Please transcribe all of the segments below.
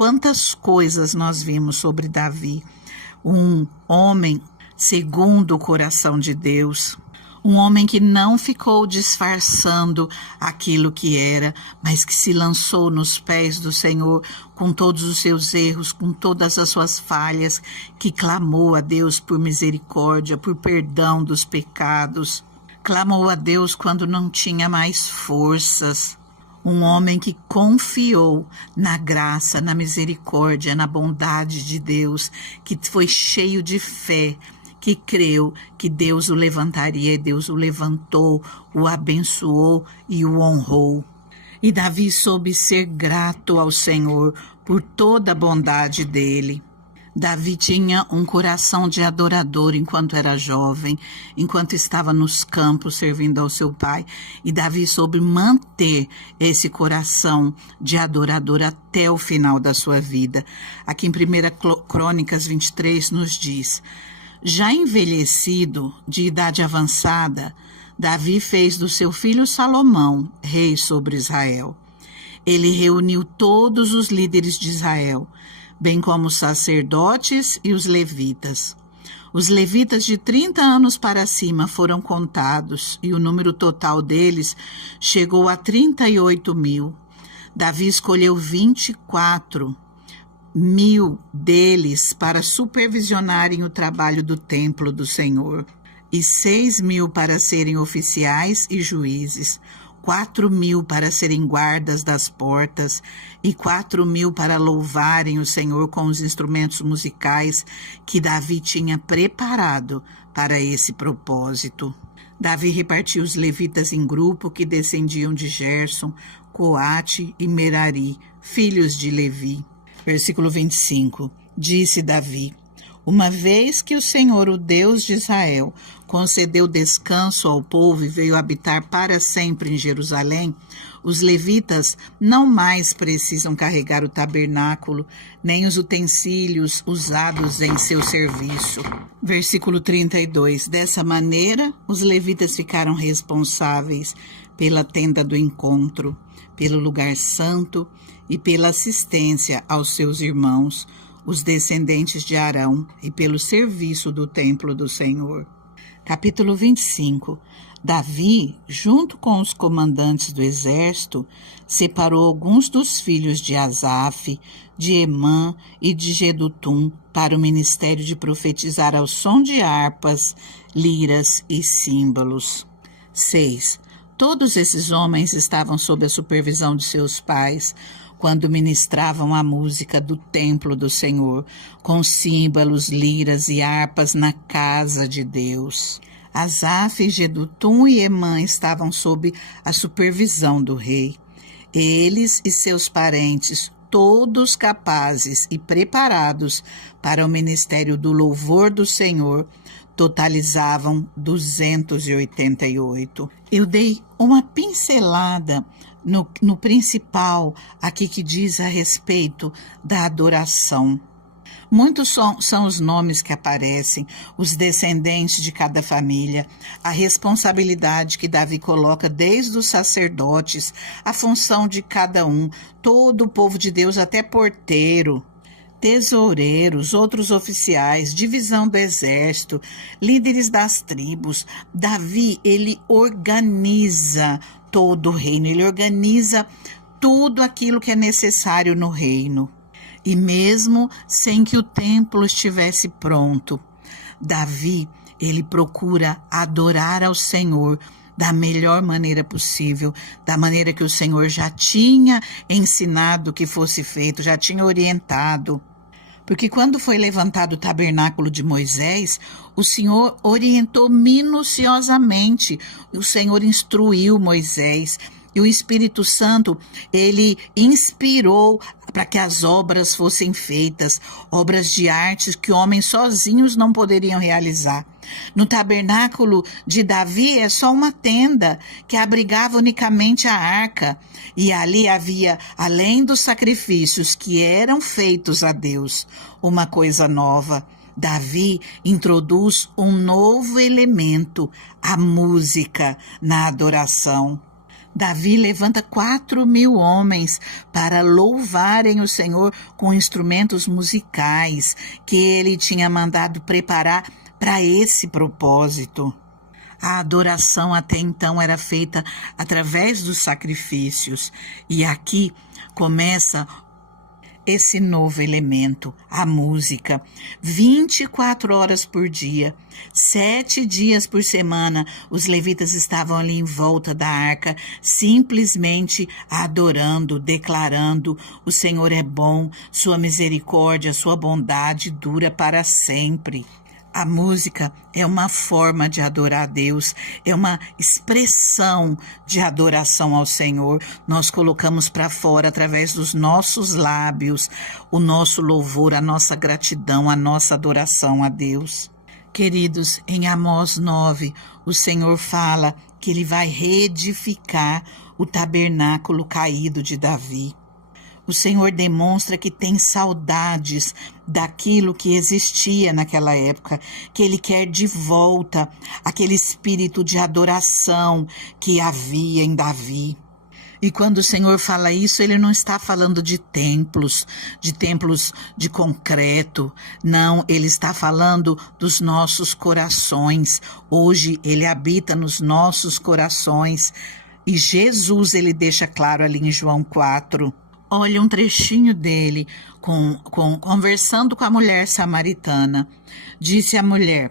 quantas coisas nós vimos sobre Davi, um homem segundo o coração de Deus, um homem que não ficou disfarçando aquilo que era, mas que se lançou nos pés do Senhor com todos os seus erros, com todas as suas falhas, que clamou a Deus por misericórdia, por perdão dos pecados, clamou a Deus quando não tinha mais forças. Um homem que confiou na graça, na misericórdia, na bondade de Deus, que foi cheio de fé, que creu que Deus o levantaria, e Deus o levantou, o abençoou e o honrou. E Davi soube ser grato ao Senhor por toda a bondade dele. Davi tinha um coração de adorador enquanto era jovem, enquanto estava nos campos servindo ao seu pai. E Davi soube manter esse coração de adorador até o final da sua vida. Aqui em 1 Crônicas 23 nos diz: já envelhecido, de idade avançada, Davi fez do seu filho Salomão rei sobre Israel. Ele reuniu todos os líderes de Israel, bem como os sacerdotes e os levitas. Os levitas de 30 anos para cima foram contados e o número total deles chegou a 38.000. Davi escolheu 24.000 deles para supervisionarem o trabalho do templo do Senhor, e 6.000 para serem oficiais e juízes, 4.000 para serem guardas das portas e 4.000 para louvarem o Senhor com os instrumentos musicais que Davi tinha preparado para esse propósito. Davi repartiu os levitas em grupo que descendiam de Gerson, Coate e Merari, filhos de Levi. Versículo 25, disse Davi: uma vez que o Senhor, o Deus de Israel, concedeu descanso ao povo e veio habitar para sempre em Jerusalém, os levitas não mais precisam carregar o tabernáculo, nem os utensílios usados em seu serviço. Versículo 32, dessa maneira, os levitas ficaram responsáveis pela tenda do encontro, pelo lugar santo e pela assistência aos seus irmãos, os descendentes de Arão, e pelo serviço do templo do Senhor. Capítulo 25. Davi, junto com os comandantes do exército, separou alguns dos filhos de Asaf, de Emã e de Jedutum para o ministério de profetizar ao som de harpas, liras e símbolos. 6. Todos esses homens estavam sob a supervisão de seus pais, quando ministravam a música do templo do Senhor, com símbolos, liras e harpas na casa de Deus. Asaf, Jedutum e Emã estavam sob a supervisão do rei. Eles e seus parentes, todos capazes e preparados para o ministério do louvor do Senhor, totalizavam 288. Eu dei uma pincelada no principal aqui que diz a respeito da adoração. Muitos são os nomes que aparecem, os descendentes de cada família, a responsabilidade que Davi coloca desde os sacerdotes, a função de cada um, todo o povo de Deus, até porteiro, tesoureiros, outros oficiais, divisão do exército, líderes das tribos. Davi, ele organiza todo o reino, ele organiza tudo aquilo que é necessário no reino. E mesmo sem que o templo estivesse pronto, Davi, ele procura adorar ao Senhor da melhor maneira possível, da maneira que o Senhor já tinha ensinado que fosse feito, já tinha orientado. Porque quando foi levantado o tabernáculo de Moisés, o Senhor orientou minuciosamente, o Senhor instruiu Moisés, e o Espírito Santo, ele inspirou para que as obras fossem feitas, obras de arte que homens sozinhos não poderiam realizar. No tabernáculo de Davi é só uma tenda que abrigava unicamente a arca, e ali havia, além dos sacrifícios que eram feitos a Deus, uma coisa nova. Davi introduz um novo elemento, a música, na adoração. Davi levanta 4.000 homens para louvarem o Senhor com instrumentos musicais que ele tinha mandado preparar para esse propósito. A adoração até então era feita através dos sacrifícios, e aqui começa esse novo elemento, a música. 24 horas por dia, 7 dias por semana, os levitas estavam ali em volta da arca, simplesmente adorando, declarando: o Senhor é bom, sua misericórdia, sua bondade dura para sempre. A música é uma forma de adorar a Deus, é uma expressão de adoração ao Senhor. Nós colocamos para fora, através dos nossos lábios, o nosso louvor, a nossa gratidão, a nossa adoração a Deus. Queridos, em Amós 9, o Senhor fala que Ele vai reedificar o tabernáculo caído de Davi. O Senhor demonstra que tem saudades daquilo que existia naquela época, que Ele quer de volta aquele espírito de adoração que havia em Davi. E quando o Senhor fala isso, Ele não está falando de templos de concreto. Não, Ele está falando dos nossos corações. Hoje Ele habita nos nossos corações. E Jesus, Ele deixa claro ali em João 4. Olha um trechinho dele, conversando com a mulher samaritana. Disse a mulher,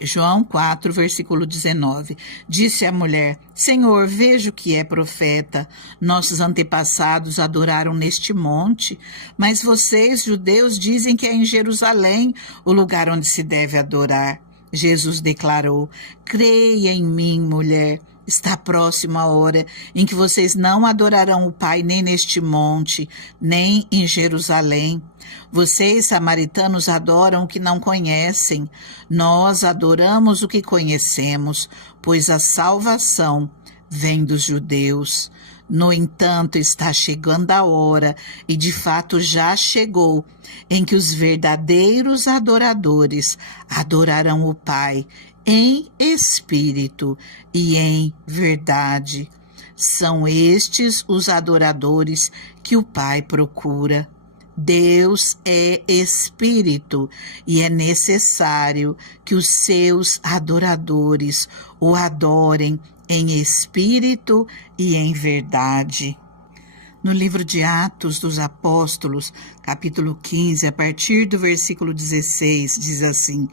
João 4, versículo 19. Disse a mulher: Senhor, vejo que é profeta. Nossos antepassados adoraram neste monte, mas vocês, judeus, dizem que é em Jerusalém o lugar onde se deve adorar. Jesus declarou: creia em mim, mulher. Está próxima a hora em que vocês não adorarão o Pai nem neste monte, nem em Jerusalém. Vocês, samaritanos, adoram o que não conhecem. Nós adoramos o que conhecemos, pois a salvação vem dos judeus. No entanto, está chegando a hora, e de fato já chegou, em que os verdadeiros adoradores adorarão o Pai em espírito e em verdade. São estes os adoradores que o Pai procura. Deus é espírito e é necessário que os seus adoradores o adorem em espírito e em verdade. No livro de Atos dos Apóstolos, capítulo 15, a partir do versículo 16, diz assim: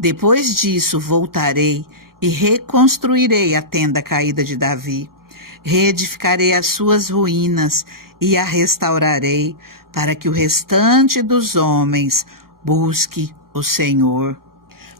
Depois disso voltarei e reconstruirei a tenda caída de Davi. Reedificarei as suas ruínas e a restaurarei, para que o restante dos homens busque o Senhor.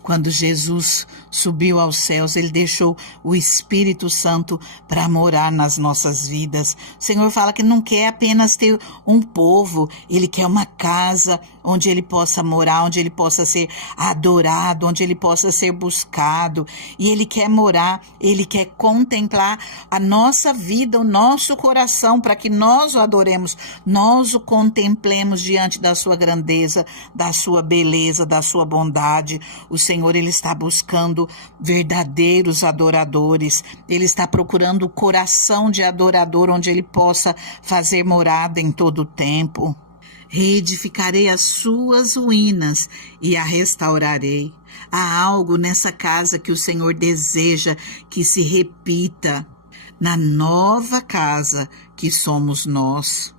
Quando Jesus subiu aos céus, Ele deixou o Espírito Santo para morar nas nossas vidas. O Senhor fala que não quer apenas ter um povo, Ele quer uma casa onde Ele possa morar, onde Ele possa ser adorado, onde Ele possa ser buscado. E Ele quer morar, Ele quer contemplar a nossa vida, o nosso coração, para que nós o adoremos, nós o contemplemos diante da sua grandeza, da sua beleza, da sua bondade. O Senhor, Ele está buscando verdadeiros adoradores. Ele está procurando o coração de adorador onde Ele possa fazer morada em todo o tempo. Reedificarei as suas ruínas e a restaurarei. Há algo nessa casa que o Senhor deseja que se repita na nova casa que somos nós.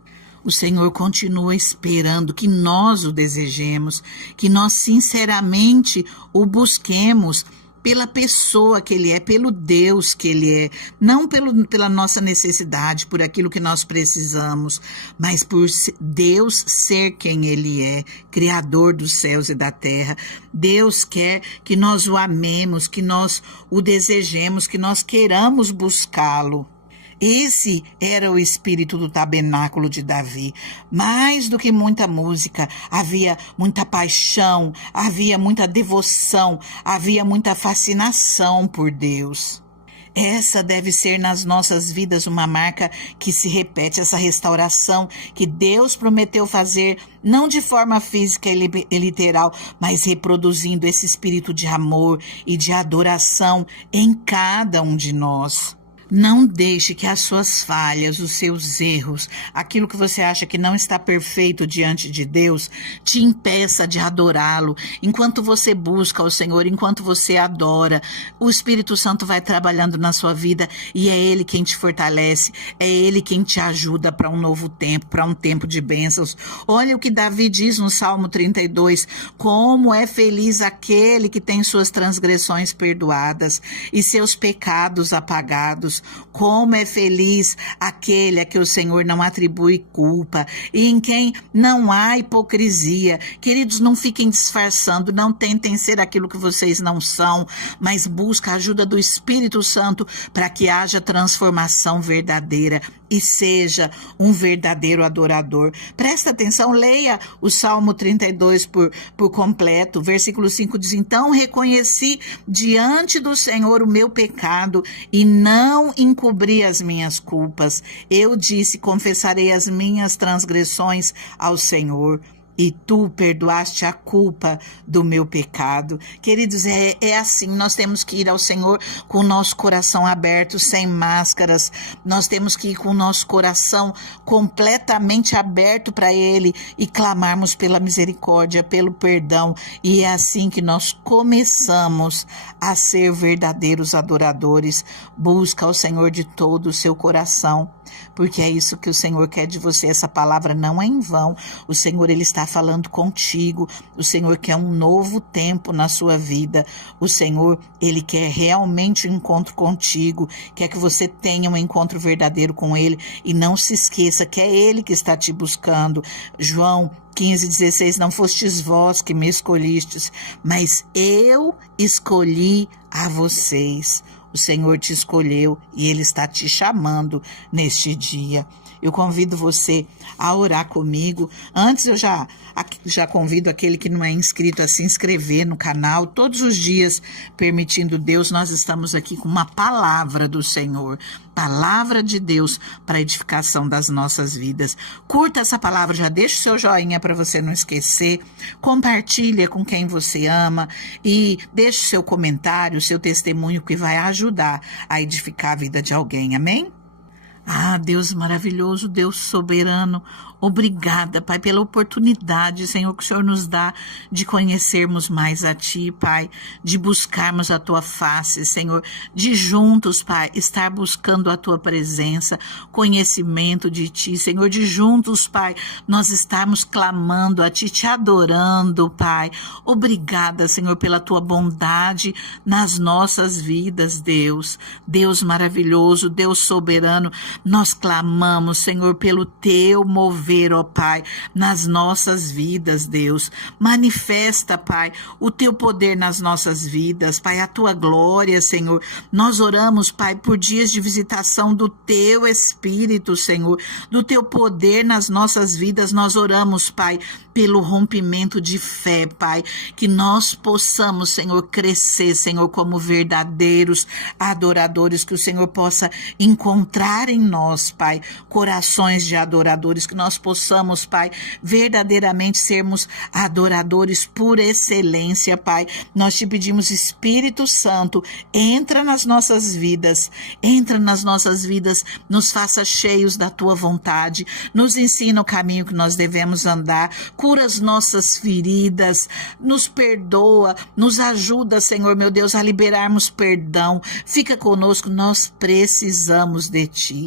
O Senhor continua esperando que nós o desejemos, que nós sinceramente o busquemos pela pessoa que Ele é, pelo Deus que Ele é, não pela nossa necessidade, por aquilo que nós precisamos, mas por Deus ser quem Ele é, Criador dos céus e da terra. Deus quer que nós o amemos, que nós o desejemos, que nós queiramos buscá-lo. Esse era o espírito do tabernáculo de Davi. Mais do que muita música, havia muita paixão, havia muita devoção, havia muita fascinação por Deus. Essa deve ser nas nossas vidas uma marca que se repete, essa restauração que Deus prometeu fazer, não de forma física e literal, mas reproduzindo esse espírito de amor e de adoração em cada um de nós. Não deixe que as suas falhas, os seus erros, aquilo que você acha que não está perfeito diante de Deus, te impeça de adorá-lo. Enquanto você busca o Senhor, enquanto você adora, o Espírito Santo vai trabalhando na sua vida e é Ele quem te fortalece, é Ele quem te ajuda para um novo tempo, para um tempo de bênçãos. Olha o que Davi diz no Salmo 32, como é feliz aquele que tem suas transgressões perdoadas e seus pecados apagados. Como é feliz aquele a que o Senhor não atribui culpa e em quem não há hipocrisia. Queridos, não fiquem disfarçando, não tentem ser aquilo que vocês não são, mas busca a ajuda do Espírito Santo para que haja transformação verdadeira e seja um verdadeiro adorador. Presta atenção, leia o Salmo 32 por completo. Versículo 5 diz: então reconheci diante do Senhor o meu pecado e não encobri as minhas culpas. Eu disse: confessarei as minhas transgressões ao Senhor. E tu perdoaste a culpa do meu pecado. Queridos, é assim, nós temos que ir ao Senhor com o nosso coração aberto, sem máscaras. Nós temos que ir com o nosso coração completamente aberto para Ele e clamarmos pela misericórdia, pelo perdão. E é assim que nós começamos a ser verdadeiros adoradores. Busca o Senhor de todo o seu coração, porque é isso que o Senhor quer de você. Essa palavra não é em vão. O Senhor, Ele está falando contigo. O Senhor quer um novo tempo na sua vida. O Senhor, Ele quer realmente um encontro contigo, quer que você tenha um encontro verdadeiro com Ele. E não se esqueça que é Ele que está te buscando. João 15:16, não fostes vós que me escolhistes, mas eu escolhi a vocês. O Senhor te escolheu e Ele está te chamando neste dia. Eu convido você a orar comigo. Antes eu já convido aquele que não é inscrito a se inscrever no canal. Todos os dias, permitindo Deus, nós estamos aqui com uma palavra do Senhor. Palavra de Deus para a edificação das nossas vidas. Curta essa palavra, já deixa o seu joinha para você não esquecer. Compartilha com quem você ama e deixe o seu comentário, o seu testemunho, que vai ajudar a edificar a vida de alguém. Amém? Ah, Deus maravilhoso, Deus soberano, obrigada, Pai, pela oportunidade, Senhor, que o Senhor nos dá de conhecermos mais a Ti, Pai, de buscarmos a Tua face, Senhor, de juntos, Pai, estar buscando a Tua presença, conhecimento de Ti, Senhor, de juntos, Pai, nós estarmos clamando a Ti, Te adorando, Pai. Obrigada, Senhor, pela Tua bondade nas nossas vidas, Deus. Deus maravilhoso, Deus soberano, nós clamamos, Senhor, pelo Teu mover, ó Pai, nas nossas vidas, Deus. Manifesta, Pai, o Teu poder nas nossas vidas, Pai, a Tua glória, Senhor. Nós oramos, Pai, por dias de visitação do Teu Espírito, Senhor, do Teu poder nas nossas vidas. Nós oramos, Pai, pelo rompimento de fé, Pai, que nós possamos, Senhor, crescer, Senhor, como verdadeiros adoradores, que o Senhor possa encontrar em nós, Pai, corações de adoradores, que nós possamos, Pai, verdadeiramente sermos adoradores por excelência, Pai. Nós te pedimos, Espírito Santo, entra nas nossas vidas, nos faça cheios da Tua vontade, nos ensina o caminho que nós devemos andar, cura as nossas feridas, nos perdoa, nos ajuda, Senhor, meu Deus, a liberarmos perdão. Fica conosco, nós precisamos de Ti.